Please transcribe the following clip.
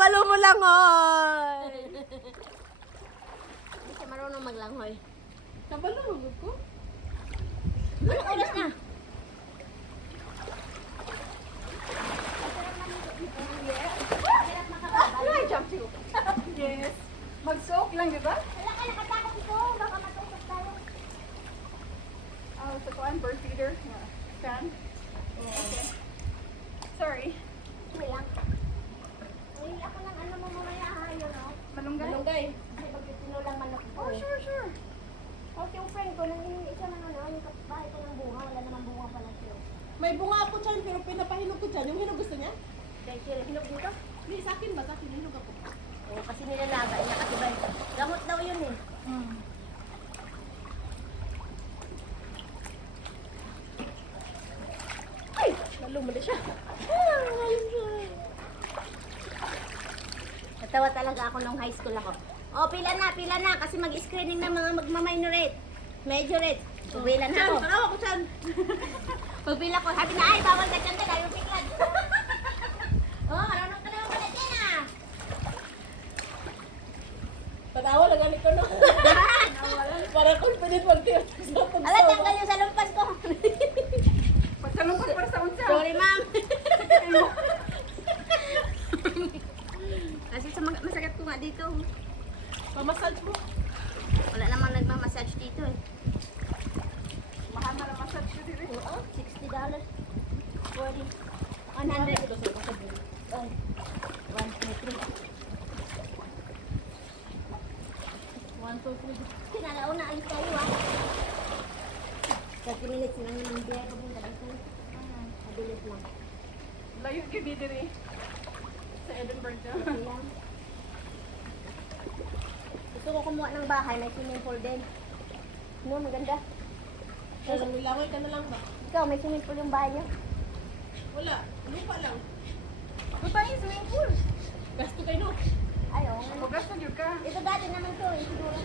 kabalo mo lang, hoy. Hindi siya marunong maglangoy. Kabalo mo ko? Anong oras na? Ano ay jump to? Yes. Mag-soak lang, di ba? Wala ka nakatakot ito. Baka matusok tayo. Sa kuan, bird feeder. Stand. Okay. Sorry. Wait lang. Uy, ako ng ano mo mamaya ha, yun o. Malunggay? Malunggay. Kasi pagkitinulang manok ko. Oh, sure. Tapos yung friend ko, nang hiningi siya ng ano, yung kapitbahay ko ng bunga. Wala namang bunga pala siya. May bunga ako dyan, pero pinapahinog ko dyan. Yung hinog gusto niya? Kaya siya, hinog dito? Hindi, sa akin ba? Sa akin, hinog ako. Oo, kasi nilalaga niya kasi ba, gamot daw yun eh. Ay! Nalumali siya. Natawa talaga ako nung high school ako. Oh, pila na, kasi mag-screening ng mga magmaminorate. Majorate. Pagpila na ako. Tanawa ko dyan. Pagpila ko, sabi na, ay, bawal ka dyan ka, ayaw piklad. Oh, marunong ka naman pala dyan ah. Tanawa, lagamit ko no. Para confident mag-tira sa pag Ala, tanggal yung salumpas ko. Pagsalungkot para sa unsa. Sorry, ma'am. Kasi sa masakit ko nga dito. Pamassage mo. Wala namang nagmamassage dito eh. Mahal na massage ko dito. Oo, $60. 40. 100. Oh, 1, 2, 3. 1, 2, 3. Kinalauna alis tayo ah. 30 minutes lang naman biya ko punta dito. Mabilis lang. Layo ka dito sa Edinburgh dyan. Okay lang. Gusto ko kumuha ng bahay, may swimming pool din. No, maganda. Pero milangoy ka na lang ba? Ikaw, may swimming pool yung bahay niyo? Wala. Lupa lang. Butang yung swimming pool. Gasto kayo no? Ayaw. Hugas na yun ka. Ito dati naman to, eh, siguro.